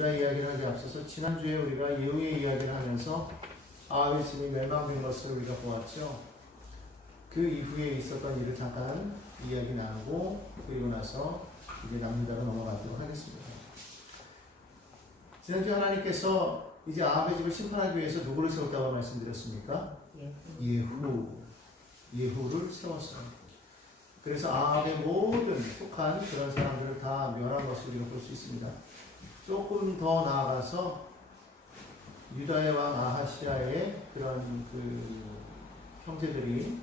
유다 이야기를 하기 앞서서 지난주에 우리가 예후의 이야기를 하면서 아합의 집이 멸망된 것을 우리가 보았죠. 그 이후에 있었던 일을 잠깐 이야기 나누고 그리고 나서 이제 남는 대로 넘어가도록 하겠습니다. 지난주 하나님께서 이제 아합의 집을 심판하기 위해서 누구를 세웠다고 말씀드렸습니까? 예후를 세웠어요. 그래서 아합의 모든 속한 그런 사람들을 다 멸한 것을 우리가 볼 수 있습니다. 조금 더 나아가서 유다의 왕 아하시아의 그런 그 형제들이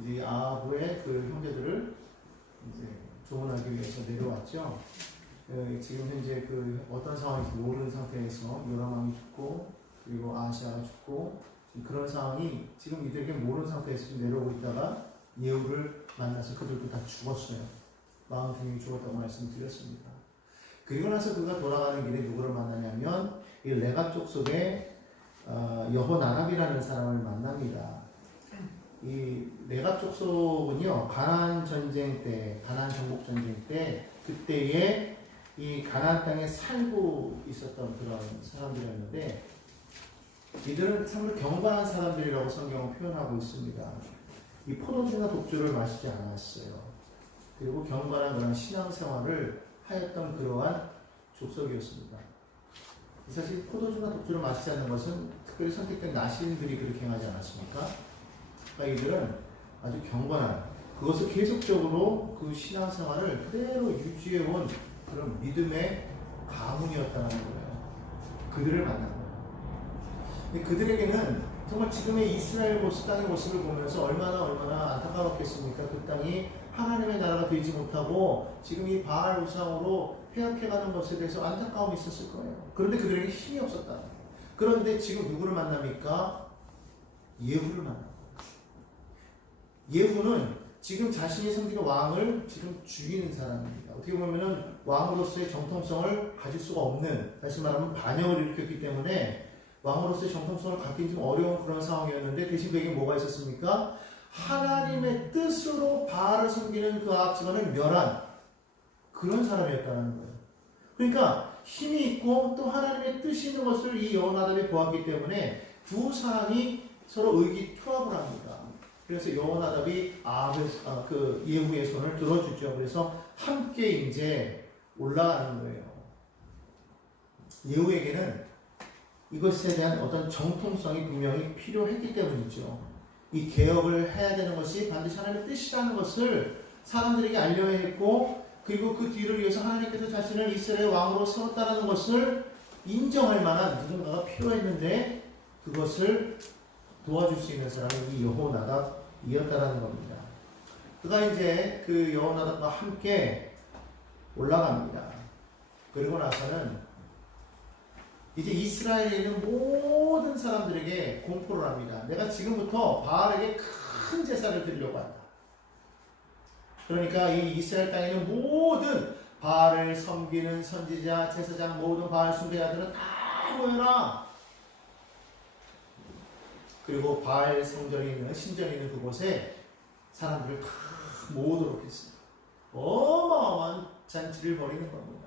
이제 아합의 그 형제들을 이제 조문하기 위해서 내려왔죠. 지금 현재 그 어떤 상황인지 모르는 상태에서 요람왕이 죽고 그리고 아하시아가 죽고 그런 상황이 지금 이들에게 모르는 상태에서 내려오고 있다가 예후를 만나서 그들도 다 죽었어요. 42명이 죽었다고 말씀드렸습니다. 그리고 나서 그가 돌아가는 길에 누구를 만나냐면 이 레갑 족속의 여호나답이라는 사람을 만납니다. 이 레갑 족속은요, 가나안 전쟁 때, 가나안 정복 전쟁 때 그때에 이 가나안 땅에 살고 있었던 그런 사람들이었는데 이들은 참으로 경건한 사람들이라고 성경은 표현하고 있습니다. 이 포도주나 독주를 마시지 않았어요. 그리고 경건한 그런 신앙생활을 하였던 그러한 족속이었습니다. 사실 포도주나 독주를 마시지 않는 것은 특별히 선택된 나시인들이 그렇게 행하지 않았습니까? 그러니까 이들은 아주 경건한, 그것을 계속적으로 그 신앙생활을 그대로 유지해온 그런 믿음의 가문이었다는 거예요. 그들을 만난 거예요. 근데 그들에게는 정말 지금의 이스라엘 땅의 모습을 보면서 얼마나 안타까웠겠습니까? 그 땅이 하나님의 나라가 되지 못하고 지금 이 바알 우상으로 폐역해가는 것에 대해서 안타까움이 있었을 거예요. 그런데 그들에게 힘이 없었다. 그런데 지금 누구를 만납니까? 예후를 만납니다. 예후는 지금 자신이 섬기는 왕을 지금 죽이는 사람입니다. 어떻게 보면은 왕으로서의 정통성을 가질 수가 없는, 다시 말하면 반역을 일으켰기 때문에 왕으로서의 정통성을 갖기 좀 어려운 그런 상황이었는데 대신 그에게 뭐가 있었습니까? 하나님의 뜻으로 바알을 섬기는 그 아합 집안을 멸한 그런 사람이었다는 거예요. 그러니까 힘이 있고 또 하나님의 뜻이 있는 것을 이 여호나답이 보았기 때문에 두 사람이 서로 의기투합을 합니다. 그래서 여호나답이 그 예후의 손을 들어주죠. 그래서 함께 이제 올라가는 거예요. 예후에게는 이것에 대한 어떤 정통성이 분명히 필요했기 때문이죠. 이 개혁을 해야 되는 것이 반드시 하나님의 뜻이라는 것을 사람들에게 알려야 했고, 그리고 그 뒤를 위해서 하나님께서 자신을 이스라엘 왕으로 세웠다는 것을 인정할 만한 누군가가 필요했는데 그것을 도와줄 수 있는 사람이 이 여호나답이었다는 겁니다. 그가 이제 그 여호나답과 함께 올라갑니다. 그리고 나서는 이제 이스라엘에 있는 모든 사람들에게 공포를 합니다. 내가 지금부터 바알에게 큰 제사를 드리려고 한다. 그러니까 이 이스라엘 땅에 있는 모든 바알을 섬기는 선지자, 제사장, 모든 바알 숭배자들은 다 모여라. 그리고 바알 성전이 있는, 신전이 있는 그곳에 사람들을 다 모으도록 했습니다. 어마어마한 잔치를 벌이는 겁니다.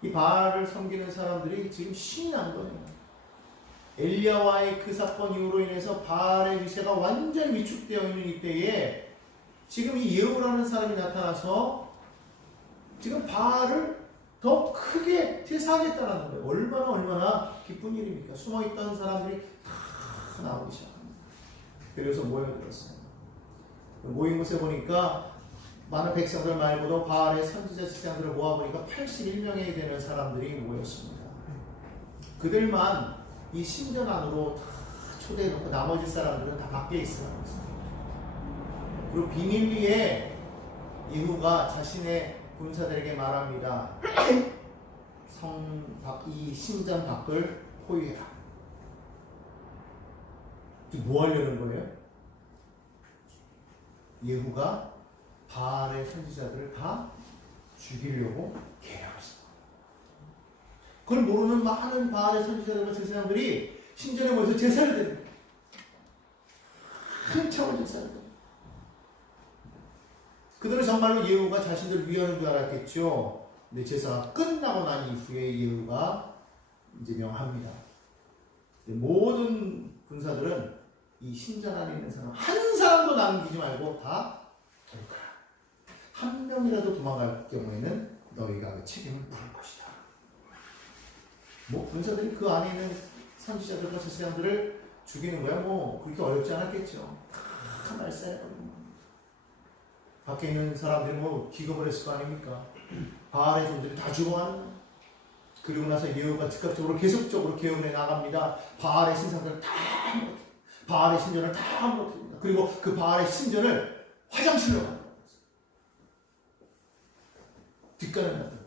이 바알을 섬기는 사람들이 지금 신이 난 거예요. 엘리야와의 그 사건 이후로 인해서 바알의 위세가 완전히 위축되어 있는 이때에 지금 이 예후라는 사람이 나타나서 지금 바알을 더 크게 제사하겠다는 거예요. 얼마나 기쁜 일입니까? 숨어있던 사람들이 다 나오기 시작합니다. 그래서 모여들었어요. 모인 곳에 보니까 많은 백성들 말고도 바알의 선지자 제사장들을 모아보니까 81명이 되는 사람들이 모였습니다. 그들만 이 신전 안으로 다 초대해놓고 나머지 사람들은 다 밖에 있어요. 그리고 비밀리에 예후가 자신의 군사들에게 말합니다. 이 신전 밖을 호위해라. 뭐 하려는 거예요? 예후가 바알의 선지자들을 다 죽이려고 계략했습니다. 그걸 모르는 많은 바알의 선지자들과 제사장들이 신전에 모여서 제사를 드립니다. 한참을 제사를 드립니다. 그들은 정말로 예후가 자신들을 위하는 줄 알았겠죠. 근데 제사가 끝나고 난 이후에 예후가 이제 명합니다. 모든 군사들은 이 신전 안에 있는 사람 한 사람도 남기지 말고 다 돌아가라. 한 명이라도 도망갈 경우에는 너희가 그 책임을 물을 것이다. 뭐 군사들이 그 안에 있는 선지자들과 제사장들을 죽이는 거야 뭐 그렇게 어렵지 않았겠죠. 다 말살해버리고 밖에 있는 사람들이 뭐 기겁을 했을 거 아닙니까? 바알의 종들이 다 죽어가는 거야. 그리고 나서 예후가 즉각적으로 계속적으로 개혁해 나갑니다. 바알의 신상들을 다 무너뜨립니다. 바알의 신전을 다 무너뜨립니다. 그리고 그 바알의 신전을 화장실로 만들어요. 뒷간을 만들어요.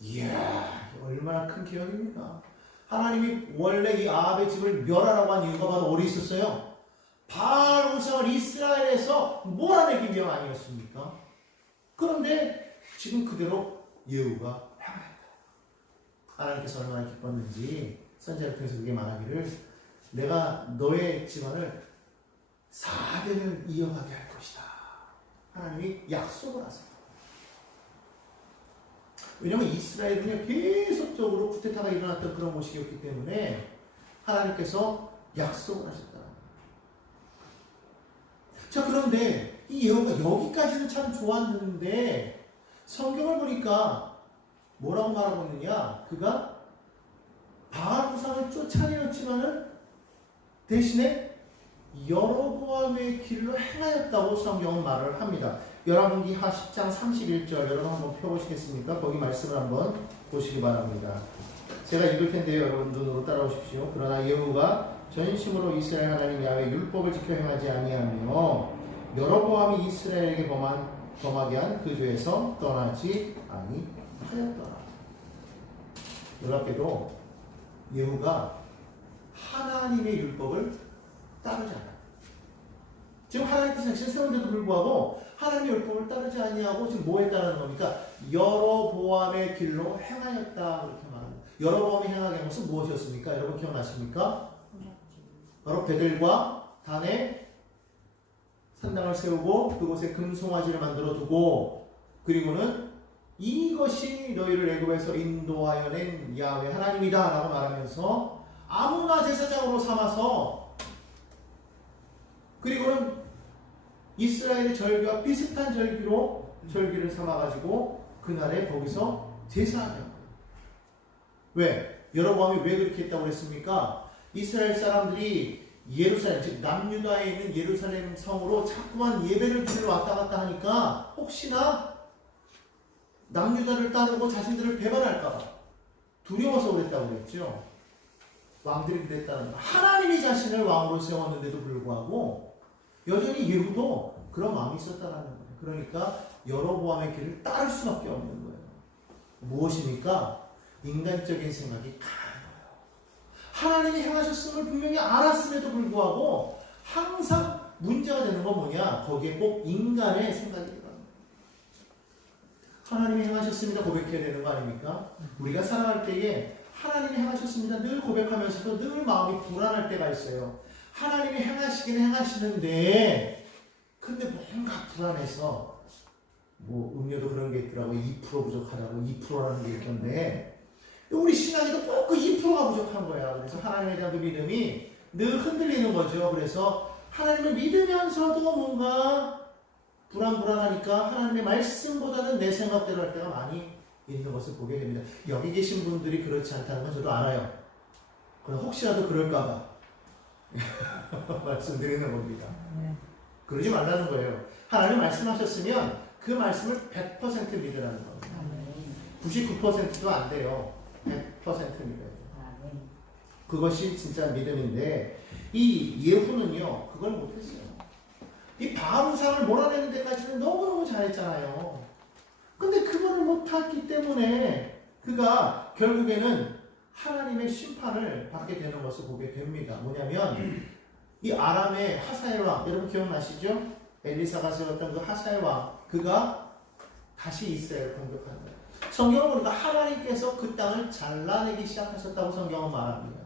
이야, 얼마나 큰 개혁입니까? 하나님이 원래 이 아합의 집을 멸하라고 한 이유가 바로 어디 있었어요? 바알 우상을 이스라엘에서 몰아내기 위함 아니었습니까? 그런데 지금 그대로 예후가 행하였다. 하나님께서 얼마나 기뻤는지 선지자를 통해서 그게 말하기를 내가 너의 집안을 4대를 이어가게 할 것이다. 하나님이 약속을 하세요. 왜냐하면 이스라엘은 계속적으로 쿠데타가 일어났던 그런 모식이었기 때문에 하나님께서 약속을 하셨다. 자, 그런데 이 예후가 여기까지는 참 좋았는데 성경을 보니까 뭐라고 말하고 있느냐? 그가 바알 우상을 쫓아내었지만은 대신에 여로보암의 길로 행하였다고 성경은 말을 합니다. 열왕기하 10장 31절 여러분 한번 펴보시겠습니까? 거기 말씀을 한번 보시기 바랍니다. 제가 읽을 텐데요. 여러분 눈으로 따라오십시오. 그러나 예후가 전심으로 이스라엘 하나님 야훼 율법을 지켜 행하지 아니하며 여로보암이 이스라엘에게 범하게 한 그 죄에서 떠나지 아니하였더라. 놀랍게도 예후가 하나님의 율법을 따르지 않아요. 지금 하나님께서 자신을 세운데도 불구하고 하나님의 율법을 따르지 아니하고 지금 뭐 했다는 겁니까? 여로보암의 길로 행하였다 그렇게 말합니다. 여로보암이 행하게 한 것은 무엇이었습니까? 여러분 기억나십니까? 바로 베델과 단에 산당을 세우고 그곳에 금송아지를 만들어 두고 그리고는 이것이 너희를 애굽에서 인도하여 낸 야훼 하나님이다 라고 말하면서 아무나 제사장으로 삼아서 그리고는 이스라엘의 절기와 비슷한 절기를 삼아가지고 그날에 거기서 제사하냐. 왜? 여로보암이 왜 그렇게 했다고 그랬습니까? 이스라엘 사람들이 예루살렘, 즉 남유다에 있는 예루살렘 성으로 자꾸만 예배를 드리러 왔다 갔다 하니까 혹시나 남유다를 따르고 자신들을 배반할까봐 두려워서 그랬다고 그랬죠. 왕들이 그랬다는 거. 하나님이 자신을 왕으로 세웠는데도 불구하고 여전히 예후도 그런 마음이 있었다는 거예요. 그러니까 여로보암의 길을 따를 수밖에 없는 거예요. 무엇입니까? 인간적인 생각이 강한 거예요. 하나님이 행하셨음을 분명히 알았음에도 불구하고 항상 문제가 되는 건 뭐냐? 거기에 꼭 인간의 생각이 들어갑니다. 하나님이 행하셨습니다 고백해야 되는 거 아닙니까? 우리가 살아갈 때에 하나님이 행하셨습니다 늘 고백하면서도 늘 마음이 불안할 때가 있어요. 하나님이 행하시긴 행하시는데 근데 뭔가 불안해서 뭐 음료도 그런 게 있더라고요. 2% 부족하다고 2%라는 게 있던데 우리 신앙에도 꼭 그 2%가 부족한 거야. 그래서 하나님에 대한 그 믿음이 늘 흔들리는 거죠. 그래서 하나님을 믿으면서도 뭔가 불안하니까 하나님의 말씀보다는 내 생각대로 할 때가 많이 있는 것을 보게 됩니다. 여기 계신 분들이 그렇지 않다는 건 저도 알아요. 그럼 혹시라도 그럴까봐 말씀드리는 겁니다. 그러지 말라는 거예요. 하나님 말씀하셨으면 그 말씀을 100% 믿으라는 겁니다. 99%도 안 돼요. 100% 믿어요. 그것이 진짜 믿음인데 이 예후는요 그걸 못했어요. 이 바알 우상을 몰아내는 데까지는 너무너무 잘했잖아요. 근데 그거를 못했기 때문에 그가 결국에는 하나님의 심판을 받게 되는 것을 보게 됩니다. 뭐냐면 이 아람의 하사엘 왕 여러분 기억나시죠? 엘리사가 세웠던 그 하사엘 왕 그가 다시 이스라엘을 공격하는 거예요. 성경을 보니까 하나님께서 그 땅을 잘라내기 시작하셨다고 성경은 말합니다.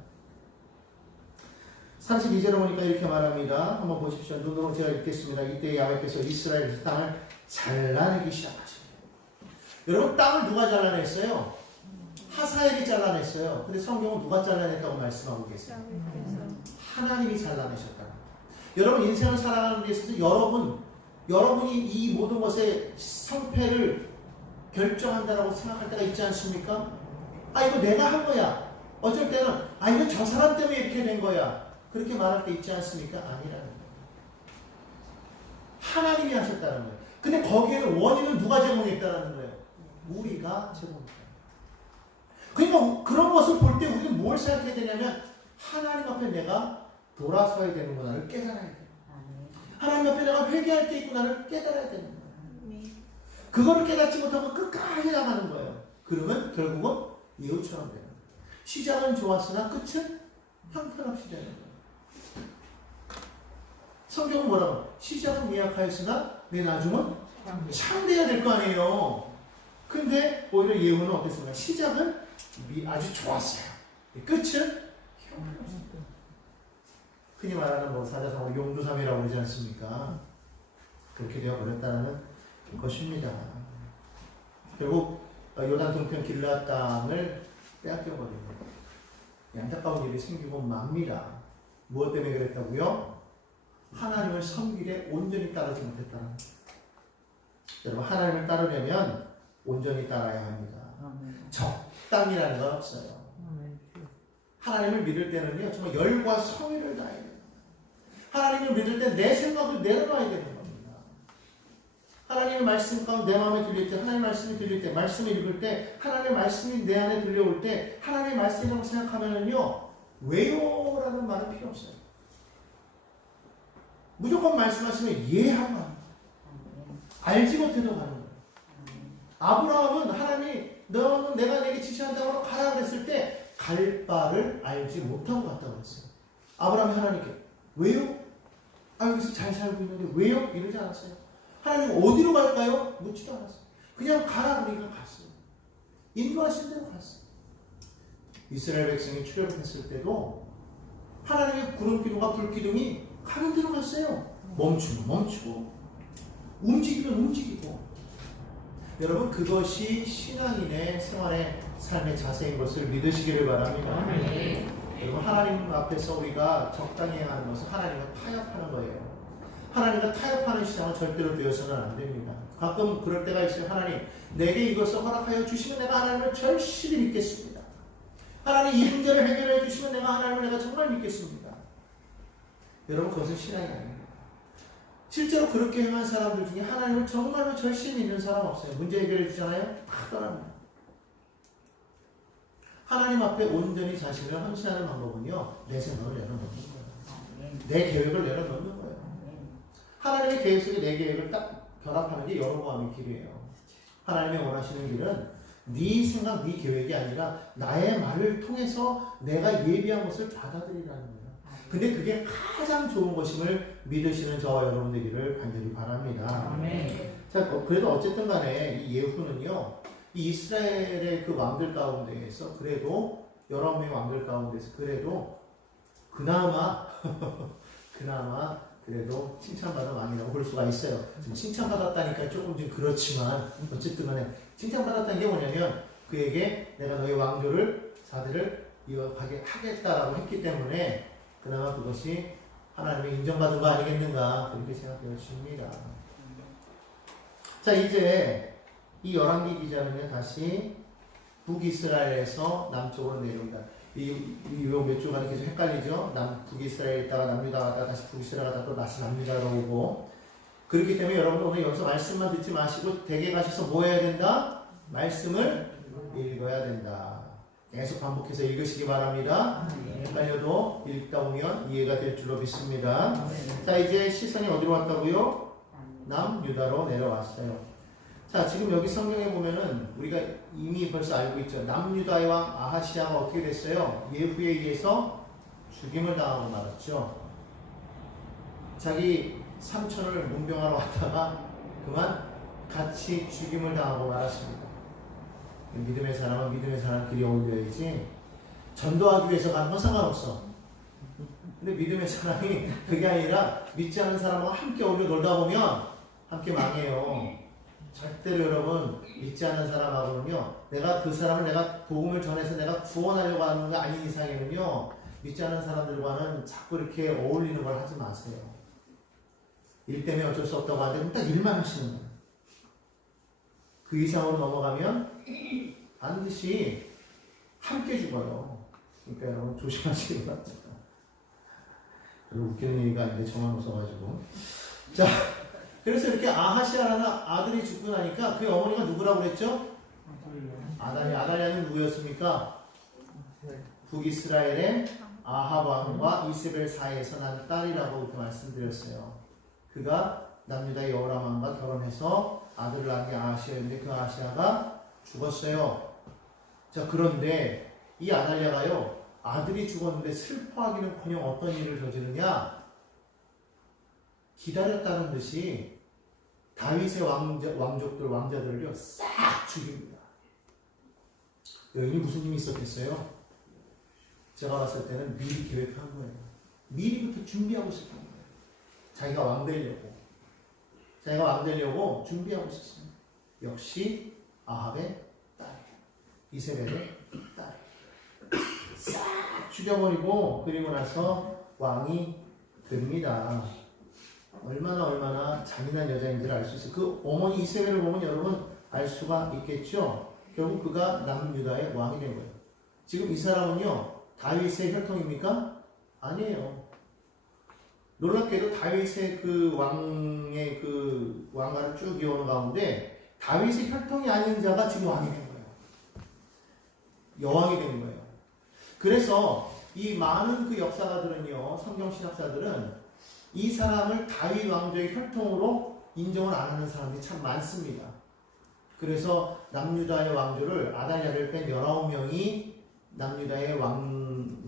32절을 보니까 이렇게 말합니다. 한번 보십시오. 눈으로 제가 읽겠습니다. 이때 야훼께서 이스라엘 땅을 잘라내기 시작하십니다. 여러분 땅을 누가 잘라냈어요? 하사엘이 잘라냈어요. 근데 성경은 누가 잘라냈다고 말씀하고 계세요? 하나님이 잘라내셨다. 여러분 인생을 살아가는 데 있어서 여러분이 이 모든 것의 성패를 결정한다라고 생각할 때가 있지 않습니까? 아 이거 내가 한 거야. 어쩔 때는 아 이거 저 사람 때문에 이렇게 된 거야. 그렇게 말할 때 있지 않습니까? 아니라는 거예요. 하나님이 하셨다는 거예요. 근데 거기에는 원인은 누가 제공했다는 거예요? 우리가 제공했다. 그러니까 그런 것을 볼 때 우리는 뭘 생각해야 되냐면 하나님 앞에 내가 돌아서야 되는구나를 깨달아야 돼요. 하나님 앞에 내가 회개할 게 있구나를 깨달아야 되는 거예요. 그거를 깨닫지 못하고 끝까지 나가는 거예요. 그러면 결국은 이웃처럼 되는 거예요. 시작은 좋았으나 끝은 형편없이 되는 거예요. 성경은 뭐라고? 시작은 미약하였으나 내 나중은 참돼야 될 거 아니에요. 근데 오히려 예후는 어땠습니까? 시작은 아주 좋았어요. 끝은 형편없습니다. 흔히 말하는 뭐 사자성어 용두삼이라고 그러지 않습니까? 그렇게 되어버렸다는 것입니다. 결국 요단 동편 길르앗 땅을 빼앗겨버립니다. 안타까운 일이 생기고 맙니다. 무엇 때문에 그랬다고요? 하나님을 섬기되 온전히 따르지 못했다는 거예요. 여러분 하나님을 따르려면 온전히 따라야 합니다. 적당이라는 건 없어요. 하나님을 믿을 때는요 정말 열과 성의를 다해야 돼요. 하나님을 믿을 때 내 생각을 내려놔야 되는 겁니다. 하나님의 말씀 가운데 내 마음에 들릴 때, 하나님의 말씀이 들릴 때, 말씀을 읽을 때, 하나님의 말씀이 내 안에 들려올 때, 하나님의 말씀이라고 생각하면은요, 왜요라는 말은 필요 없어요. 무조건 말씀하시면 이해하고 합니다. 알지 못해도 가는 거예요. 아브라함은 하나님이 너는 내가 내게 지시한다고 가라 그랬을 때 갈 바를 알지 못하고 갔다고 했어요. 아브라함이 하나님께 왜요? 아 여기서 잘 살고 있는데 왜요? 이러지 않았어요. 하나님 어디로 갈까요? 묻지도 않았어요. 그냥 가라 그러니까 갔어요. 인도하신 대로 갔어요. 이스라엘 백성이 출애굽했을 때도 하나님의 구름기둥과 불기둥이 가는 대로 갔어요. 멈추고 멈추고 움직이면 움직이고. 여러분 그것이 신앙인의 생활의 삶의 자세인 것을 믿으시기를 바랍니다. 네. 여러분 하나님 앞에서 우리가 적당히 행하는 것은 하나님과 타협하는 거예요. 하나님과 타협하는 시장은 절대로 되어서는 안 됩니다. 가끔 그럴 때가 있어요. 하나님 내게 이것을 허락하여 주시면 내가 하나님을 절실히 믿겠습니다. 하나님 이 문제를 해결해 주시면 내가 하나님을 내가 정말 믿겠습니다. 여러분 그것은 신앙이 아닙니다. 실제로 그렇게 행한 사람들 중에 하나님을 정말로 절실히 믿는 사람 없어요. 문제 해결해 주잖아요. 다 떠납니다. 하나님 앞에 온전히 자신을 헌신하는 방법은요. 내 생각을 내려놓는 거예요. 내 계획을 내려놓는 거예요. 하나님의 계획 속에 내 계획을 딱 결합하는 게 여호와의 길이에요. 하나님이 원하시는 길은 네 생각, 네 계획이 아니라 나의 말을 통해서 내가 예비한 것을 받아들이라는 거예요. 근데 그게 가장 좋은 것임을 믿으시는 저와 여러분 되기를 간절히 바랍니다. 아멘. 자, 그래도 어쨌든 간에 이 예후는요, 이 이스라엘의 그 왕들 가운데에서 그래도, 여러 명의 왕들 가운데서 그래도 그나마 그래도 칭찬받은 왕이라고 볼 수가 있어요. 지금 칭찬받았다니까 조금 좀 그렇지만, 어쨌든 간에 칭찬받았다는 게 뭐냐면, 그에게 내가 너희 왕조를, 사들을 이어가게 하겠다라고 했기 때문에, 그나마 그것이 하나님의 인정받은 거 아니겠는가 그렇게 생각되어집니다. 자 이제 이 열왕기 기자는요 다시 북이스라엘에서 남쪽으로 내려옵니다. 몇 주간 계속 헷갈리죠. 북이스라엘에 있다가 남유다 가다가 다시 북이스라엘 가다가 또 다시 남유다로 오고. 그렇기 때문에 여러분 오늘 여기서 말씀만 듣지 마시고 댁에 가셔서 뭐 해야 된다? 말씀을 읽어야 된다. 계속 반복해서 읽으시기 바랍니다. 헷갈려도 읽다 보면 이해가 될 줄로 믿습니다. 자 이제 시선이 어디로 왔다고요? 남유다로 내려왔어요. 자 지금 여기 성경에 보면은 우리가 이미 벌써 알고 있죠. 남유다의 왕 아하시아가 어떻게 됐어요? 예후에 의해서 죽임을 당하고 말았죠. 자기 삼촌을 문병하러 왔다가 그만 같이 죽임을 당하고 말았습니다. 믿음의 사람은 믿음의 사람 길이 어울려야지 전도하기 위해서 가는 건 상관없어. 근데 믿음의 사람이 그게 아니라 믿지 않는 사람과 함께 어울려 놀다 보면 함께 망해요. 절대로 여러분 믿지 않는 사람하고는요, 내가 그 사람을 내가 복음을 전해서 내가 구원하려고 하는 게 아닌 이상에는요, 믿지 않는 사람들과는 자꾸 이렇게 어울리는 걸 하지 마세요. 일 때문에 어쩔 수 없다고 하는데 딱 일만 하시는 거예요. 그 이상으로 넘어가면 반드시 함께 죽어요. 그러니까 여러분 조심하시기 바랍니다. 별로 웃기는 얘기가 아닌데 저만 웃어가지고. 자, 그래서 이렇게 아하시아라는 아들이 죽고 나니까 그 어머니가 누구라고 그랬죠? 아달랴는 누구였습니까? 북이스라엘의 아합 왕과 이세벨 사이에서 난 딸이라고 그렇게 말씀드렸어요. 그가 남유다 여호람 왕과 결혼해서 아들을 낳은 게 아하시아였는데 그 아하시아가 죽었어요. 자, 그런데 이 아달랴가요, 아들이 죽었는데 슬퍼하기는커녕 어떤 일을 저지르냐? 기다렸다는 듯이 다윗의 왕자들을요 싹 죽입니다. 여기 무슨 힘이 있었겠어요? 제가 봤을 때는 미리 계획한 거예요. 미리부터 준비하고 있었던 거예요. 자기가 왕 되려고 준비하고 있었습니다. 역시 아합의 딸, 이세벨의 딸. 싹 죽여버리고 그리고 나서 왕이 됩니다. 얼마나 잔인한 여자인지를 알 수 있어요. 그 어머니 이세벨을 보면 여러분 알 수가 있겠죠. 결국 그가 남유다의 왕이 된 거예요. 지금 이 사람은요 다윗의 혈통입니까? 아니에요. 놀랍게도 다윗의 그 왕의 그 왕가를 쭉 이어오는 가운데 다윗의 혈통이 아닌 자가 지금 왕이 된 거예요. 여왕이 된 거예요. 그래서 이 많은 그 역사가들은요, 성경 신학자들은 이 사람을 다윗 왕조의 혈통으로 인정을 안 하는 사람들이 참 많습니다. 그래서 남유다의 왕조를 아달랴를 뺀 19명이 남유다의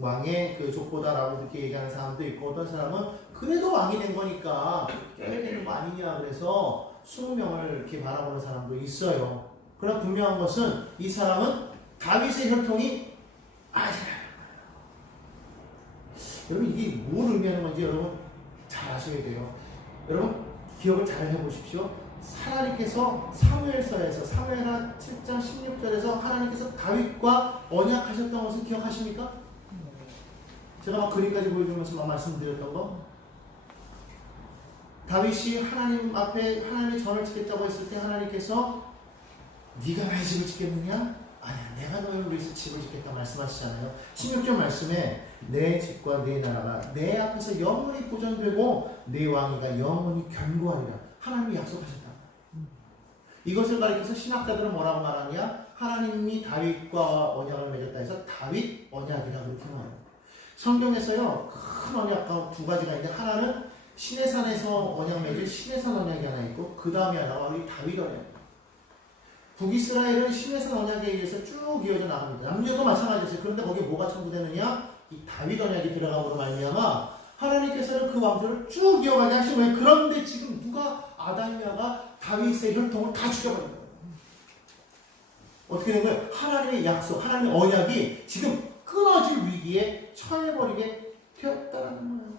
왕의 그 족보다라고 그렇게 얘기하는 사람도 있고, 어떤 사람은 그래도 왕이 된 거니까 껴야 되는 거 아니냐 그래서 20명을 이렇게 바라보는 사람도 있어요. 그러나 분명한 것은 이 사람은 다윗의 혈통이 아니라. 여러분 이게 뭘 의미하는 건지 여러분 잘 아셔야 돼요. 여러분 기억을 잘 해보십시오. 하나님께서 사무엘서에서 사무엘하 7장 16절에서 하나님께서 다윗과 언약하셨던 것을 기억하십니까? 제가 막 그림까지 보여주면서 막 말씀드렸던 거. 다윗이 하나님 앞에 하나님의 전을 짓겠다고 했을 때 하나님께서 네가 나의 집을 짓겠느냐? 아니야, 내가 너희를 위해서 집을 짓겠다 말씀하시잖아요. 16절 말씀에 내 집과 내 나라가 내 앞에서 영원히 보존되고 내 왕위가 영원히 견고하리라. 하나님이 약속하셨다. 이것을 가리켜서 신학자들은 뭐라고 말하냐? 하나님이 다윗과 언약을 맺었다 해서 다윗 언약이라고 그렇게 말해요. 성경에서요 큰 언약과 두 가지가 있는데, 하나는 시내산에서 언약 맺을 시내산 언약이 하나 있고, 그 다음에 하나가 이 다윗 언약. 북이스라엘은 시내산 언약에 의해서 쭉 이어져 나갑니다. 남유다도 마찬가지였어요. 그런데 거기에 뭐가 첨부되느냐? 이 다윗 언약이 들어감으로 말미암아 하나님께서는 그 왕조를 쭉 이어가게 하신 거예요. 그런데 지금 누가 아달랴가 다윗의 혈통을 다 죽여버린 거예요. 어떻게 된 거예요? 하나님의 약속, 하나님의 언약이 지금 끊어질 위기에 처해버리게 되었다는 거예요.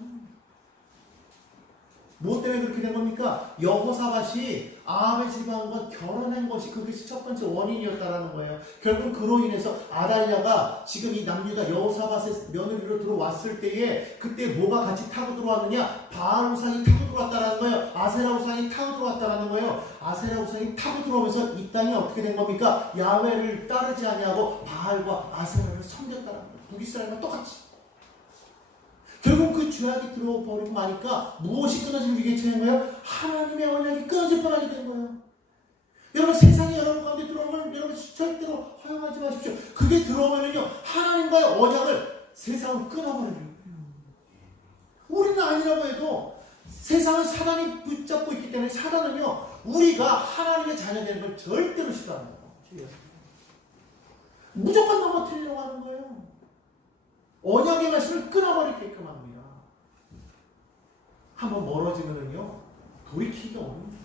무엇 때문에 그렇게 된 겁니까? 여호사밧이 아합의 지방과 결혼한 것이 그것이 첫 번째 원인이었다는 거예요. 결국 그로 인해서 아달랴가 지금 이 남유다 여호사밧의 며느리로 들어왔을 때에 그때 뭐가 같이 타고 들어왔느냐? 바알 우상이 타고 들어왔다는 거예요. 아세라 우상이 타고 들어왔다는 거예요. 아세라 우상이 타고 들어오면서 이 땅이 어떻게 된 겁니까? 야훼를 따르지 아니하고 바알과 아세라를 섬겼다는 거예요. 북이스라엘과 똑같이. 결국 그 죄악이 들어버리고 나니까 무엇이 끊어질 위기에 처한 거예요? 하나님의 언약이 끊어질 뻔하게 된 거예요. 여러분 세상이 여러분 가운데 들어오면 여러분 절대로 허용하지 마십시오. 그게 들어오면요 하나님과의 언약을 세상은 끊어버려요. 우리는 아니라고 해도 세상은 사단이 붙잡고 있기 때문에 사단은요 우리가 하나님의 자녀되는 걸 절대로 싫어하는 거예요. 무조건 넘어뜨리려고 하는 거예요. 언약의 말씀을 끊어버리게끔 합니다. 한번 멀어지면은요 돌이키기가 어렵니다.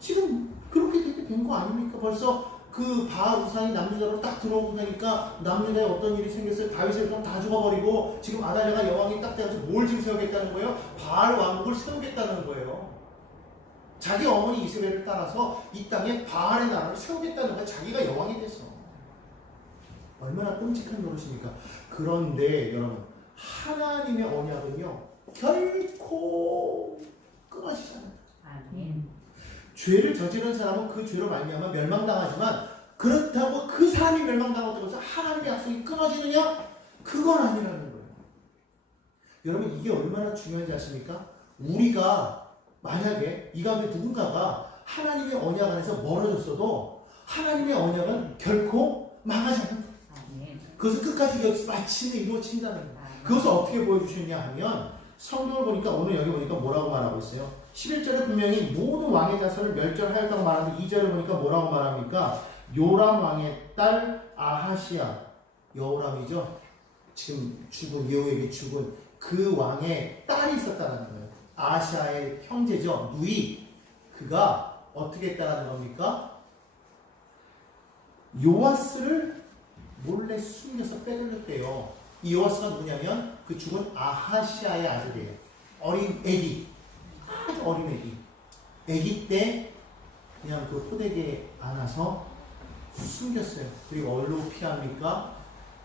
지금 그렇게 된 거 아닙니까? 벌써 그 바알 우상이 남유다로 딱 들어오고 나니까 남유다에 어떤 일이 생겼어요? 다윗을 그럼 다 죽어버리고 지금 아달랴가 여왕이 딱 돼서 뭘 지금 세우겠다는 거예요? 바알 왕국을 세우겠다는 거예요. 자기 어머니 이세벨을 따라서 이 땅에 바알의 나라를 세우겠다는 거야. 자기가 여왕이 됐어. 얼마나 끔찍한 노릇입니까? 그런데 여러분, 하나님의 언약은요 결코 끊어지지 않아요. 아멘. 죄를 저지른 사람은 그 죄로 말미암아 멸망당하지만 그렇다고 그 사람이 멸망당하고 해서 하나님의 약속이 끊어지느냐? 그건 아니라는 거예요. 여러분, 이게 얼마나 중요한지 아십니까? 우리가 만약에 이 가운데 누군가가 하나님의 언약 안에서 멀어졌어도 하나님의 언약은 결코 망하지 않는다. 그것을 끝까지 마침내 이루어진다는 거예요. 그것을 어떻게 보여주시느냐 하면 성경을 보니까 오늘 여기 보니까 뭐라고 말하고 있어요? 11절에 분명히 모든 왕의 자손을 멸절하였다고 말하는데 2절에 보니까 뭐라고 말합니까? 요람 왕의 딸 아하시아, 여호람이죠. 지금 죽은 예후에게 죽은 그 왕의 딸이 있었다는 거예요. 아하시아의 형제죠. 누이. 그가 어떻게 했다는 겁니까? 요아스를 몰래 숨겨서 빼돌렸대요. 이 요아스가 누구냐면 그 죽은 아하시아의 아들이에요. 어린 애기. 아주 어린 애기. 애기 때 그냥 그 호되게 안아서 숨겼어요. 그리고 어디로 피합니까?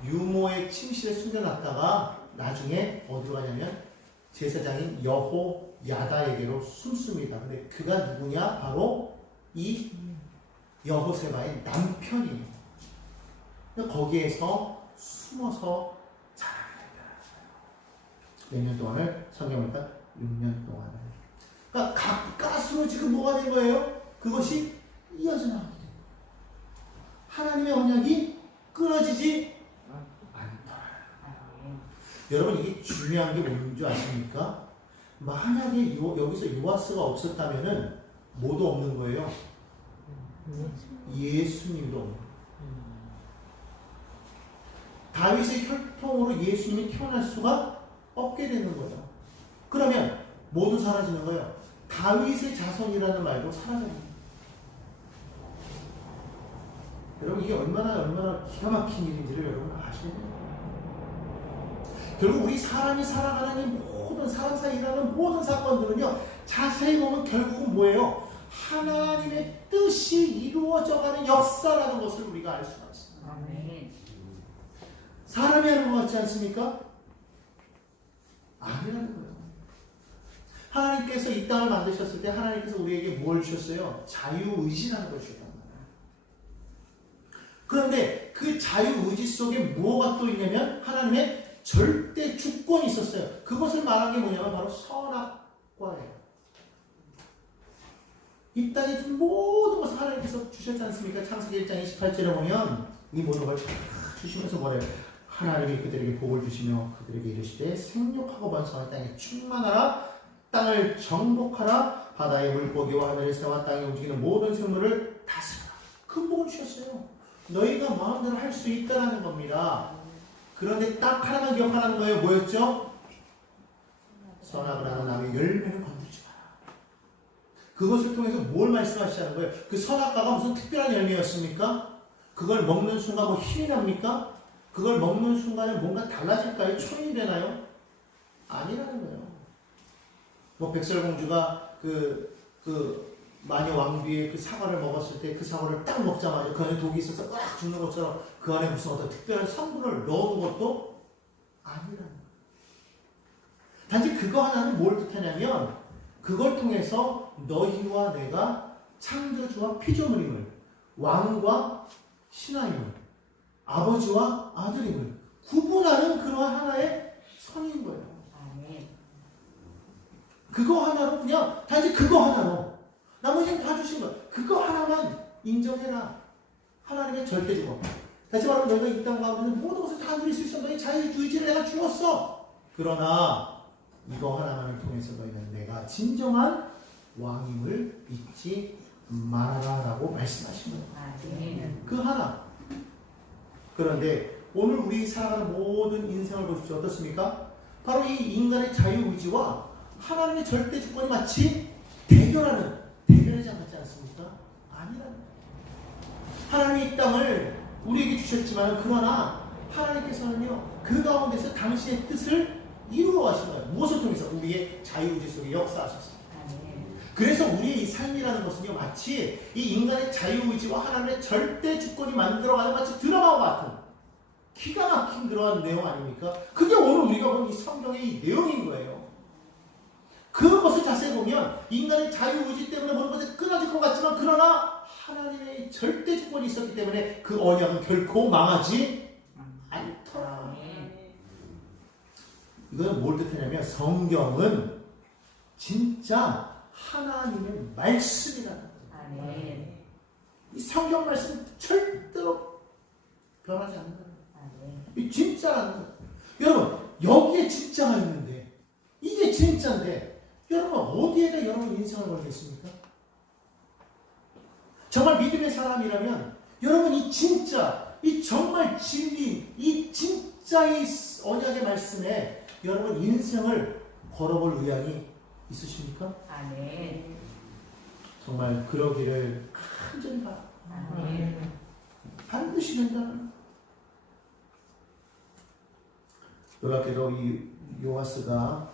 유모의 침실에 숨겨놨다가 나중에 어디로 가냐면 제사장인 여호야다에게로 숨습니다. 근데 그가 누구냐? 바로 이 여호세바의 남편이에요. 거기에서 숨어서 자라나게 되었어요. 몇 년 동안을 성경을까? 6년 동안을. 그러니까 가까스로 지금 뭐가 된 거예요? 그것이 이어져 나가게 된 거예요. 하나님의 언약이 끊어지지 않더라. 여러분, 이게 중요한 게 뭔 줄 아십니까? 만약에 여기서 요아스가 없었다면은 뭐도 없는 거예요? 예수님도 없는 거예요. 다윗의 혈통으로 예수님이 태어날 수가 없게 되는 거예요. 그러면 모두 사라지는 거예요. 다윗의 자손이라는 말도 사라져요. 여러분, 이게 얼마나 기가 막힌 일인지를 여러분 아셔야 돼요. 결국 우리 사람이 살아가는 이 모든 사람 사이에 일어나는 모든 사건들은요, 자세히 보면 결국은 뭐예요? 하나님의 뜻이 이루어져가는 역사라는 것을 우리가 알 수가 있습니다. 아멘. 사람이 하는 것 같지 않습니까? 아니라는 거예요. 하나님께서 이 땅을 만드셨을 때 하나님께서 우리에게 뭘 주셨어요? 자유의지라는 걸 주셨단 말이에요. 그런데 그 자유의지 속에 뭐가 또 있냐면 하나님의 절대 주권이 있었어요. 그것을 말한 게 뭐냐면 바로 선악과예요. 이 땅에 모든 것을 하나님께서 주셨지 않습니까? 창세기 1장 28절에 보면 이 모든 걸 주시면서 뭐래요? 하나님이 그들에게 복을 주시며 그들에게 이르시되 생육하고 번성한 땅에 충만하라, 땅을 정복하라, 바다의 물고기와 하늘의 새와 땅에 움직이는 모든 생물을 다스려라. 큰 복을 주셨어요. 너희가 마음대로 할 수 있다라는 겁니다. 그런데 딱 하나만 기억하라는 거예요. 뭐였죠? 선악을 하는 나무의 열매를 건들지 마라. 그것을 통해서 뭘 말씀하시자는 거예요? 그 선악과가 무슨 특별한 열매였습니까? 그걸 먹는 순간 뭐 힘이 납니까? 그걸 먹는 순간에 뭔가 달라질까요? 초인이 되나요? 아니라는 거예요. 뭐 백설공주가 그 마녀 왕비의 그 사과를 먹었을 때 그 사과를 딱 먹자마자 그 안에 독이 있어서 꽉 죽는 것처럼 그 안에 무슨 어떤 특별한 성분을 넣은 것도 아니라는 거예요. 단지 그거 하나는 뭘 뜻하냐면 그걸 통해서 너희와 내가 창조주와 피조물임을, 왕과 신하임을, 아버지와 아들임을 구분하는 그러한 하나의 선인 거예요. 그거 하나로 그냥 단지 그거 하나로 나머지는 다 주신 거예요. 그거 하나만 인정해라. 하나님의 절대주권. 다시 말하면 너희가 이 땅 가운데는 모든 것을 다 누릴 수 있어. 너희 자유의지를 내가 주었어. 그러나 이거 하나만을 통해서 너희는 내가 진정한 왕임을 잊지 말아라 라고 말씀하신 거예요. 그 하나. 그런데 오늘 우리 살아가는 모든 인생을 보십시오. 어떻습니까? 바로 이 인간의 자유의지와 하나님의 절대주권이 마치 대결하지 않습니까? 아니라는 거예요. 하나님이 이 땅을 우리에게 주셨지만 그러나 하나님께서는요 그 가운데서 당신의 뜻을 이루어 가신 거예요. 무엇을 통해서? 우리의 자유의지 속에 역사하셨습니다. 그래서 우리의 이 삶이라는 것은요, 마치 이 인간의 자유의지와 하나님의 절대 주권이 만들어가는 마치 드라마와 같은 기가 막힌 그러한 내용 아닙니까? 그게 오늘 우리가 본 이 성경의 이 내용인 거예요. 그것을 자세히 보면 인간의 자유의지 때문에 모든 것이 끊어질 것 같지만 그러나 하나님의 절대 주권이 있었기 때문에 그 언약은 결코 망하지 않더라. 이건 뭘 뜻하냐면 성경은 진짜 하나님의 말씀이라는 거예요. 이 성경 말씀 절대로 변하지 않는 거예요. 이 진짜라는 거예요. 여러분 여기에 진짜가 있는데 이게 진짜인데 여러분 어디에다 여러분 인생을 걸겠습니까? 정말 믿음의 사람이라면 여러분 이 진짜 이 정말 진리 이 진짜의 언약의 말씀에 여러분 인생을 걸어볼 의향이 있으십니까? 아멘. 정말 그러기를 간절히 바랍니다. 아멘. 반드시 된다는. 놀랍게도 이 요아스가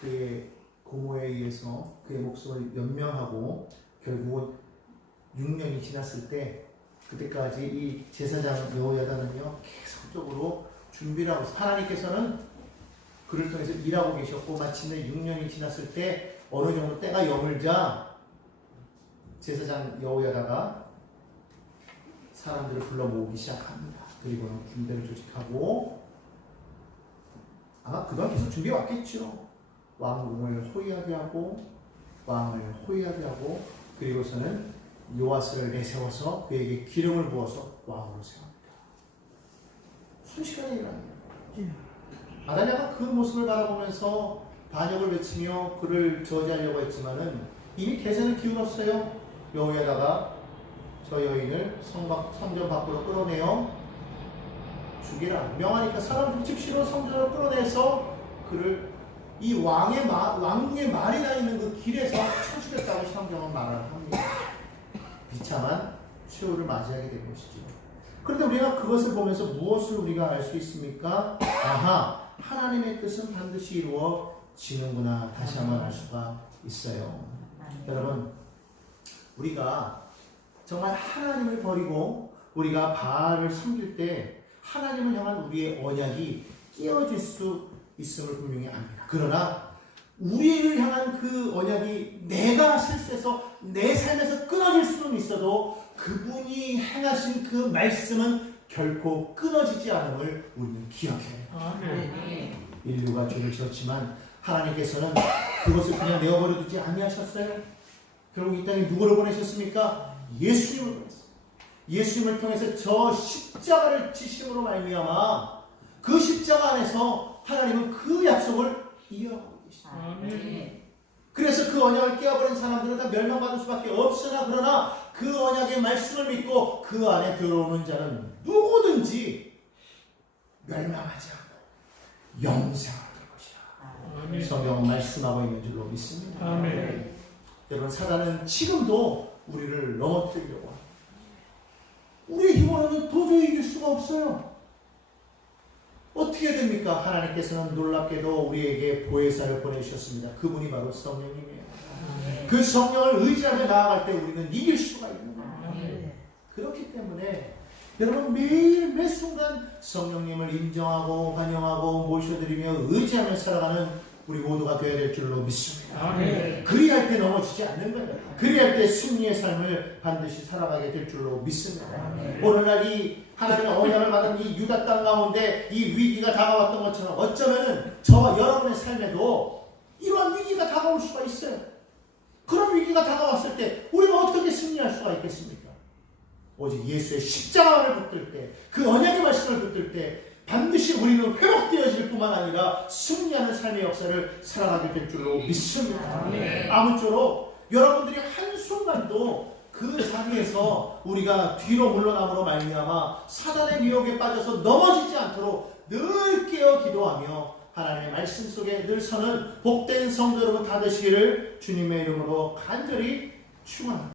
그의 고모에 의해서 그의 목숨을 연명하고 결국은 6년이 지났을 때 그때까지 이 제사장 여호야다는요 계속적으로 준비를 하고 하나님께서는 그를 통해서 일하고 계셨고 마침내 6년이 지났을 때 어느 정도 때가 여물자 제사장 여호야다가 사람들을 불러 모으기 시작합니다. 그리고는 군대를 조직하고 아마 그동안 계속 준비해 왔겠죠. 왕궁을 호위하게 하고 왕을 호위하게 하고 그리고서는 요아스를 내세워서 그에게 기름을 부어서 왕으로 세웁니다. 순식간에 일어납니다. 아다냐가 그 모습을 바라보면서 반역을 외치며 그를 저지하려고 했지만은 이미 대세는 기울었어요. 여호야다가 저 여인을 성전 밖으로 끌어내어 죽이라 명하니까 사람들 즉시로 성전을 끌어내서 그를 이 왕의 말이 나 있는 그 길에서 쳐주겠다고 성경은 말을 합니다. 비참한 최후를 맞이하게 된 것이죠. 그런데 우리가 그것을 보면서 무엇을 우리가 알 수 있습니까? 아하, 하나님의 뜻은 반드시 이루어지는구나 다시 한번 알 수가 있어요. 여러분, 우리가 정말 하나님을 버리고 우리가 바알을 섬길 때 하나님을 향한 우리의 언약이 깨어질 수 있음을 분명히 압니다. 그러나 우리를 향한 그 언약이 내가 실수해서 내 삶에서 끊어질 수는 있어도 그분이 행하신 그 말씀은 결코 끊어지지 않음을 우리는 기억해야 해요. 인류가 죄를 지었지만 하나님께서는 그것을 그냥 내어버려 두지 아니하셨어요. 결국 이 땅에 누구를 보내셨습니까? 예수님을 보냈어요. 예수님을 통해서 저 십자가를 지심으로 말미암아 그 십자가 안에서 하나님은 그 약속을 이어가고 계십니다. 그래서 그 언약을 깨어버린 사람들은 다 멸망받을 수밖에 없으나 그러나 그 언약의 말씀을 믿고 그 안에 들어오는 자는 누구든지 멸망하지 않고 영생할 것이라 성경은 말씀하고 있는 줄로 믿습니다. 아멘. 여러분 사단은 지금도 우리를 넘어뜨리려고 합니다. 우리의 힘으로는 도저히 이길 수가 없어요. 어떻게 됩니까? 하나님께서는 놀랍게도 우리에게 보혜사를 보내주셨습니다. 그분이 바로 성령님이에요. 그 성령을 의지하며 나아갈 때 우리는 이길 수가 있는 거예요. 그렇기 때문에 여러분 매일 매 순간 성령님을 인정하고 환영하고 모셔드리며 의지하며 살아가는 우리 모두가 되어야 될 줄로 믿습니다. 그리할 때 넘어지지 않는 거예요. 그리할 때 승리의 삶을 반드시 살아가게 될 줄로 믿습니다. 오늘날 이 하나님의 언약을 받은 이 유다 땅 가운데 이 위기가 다가왔던 것처럼 어쩌면은 저와 여러분의 삶에도 이러한 위기가 다가올 수가 있어요. 그런 위기가 다가왔을 때 우리가 어떻게 승리할 수가 있겠습니까? 오직 예수의 십자가를 붙들 때, 그 언약의 말씀을 붙들 때 반드시 우리는 회복되어질 뿐만 아니라 승리하는 삶의 역사를 살아가게 될 줄로 믿습니다. 아무쪼록 여러분들이 한순간도 그 자리에서 우리가 뒤로 물러남으로 말미암아 사단의 미혹에 빠져서 넘어지지 않도록 늘 깨어 기도하며 하나님의 말씀 속에 늘 서는 복된 성도 여러분 다 되시기를 주님의 이름으로 간절히 축원합니다.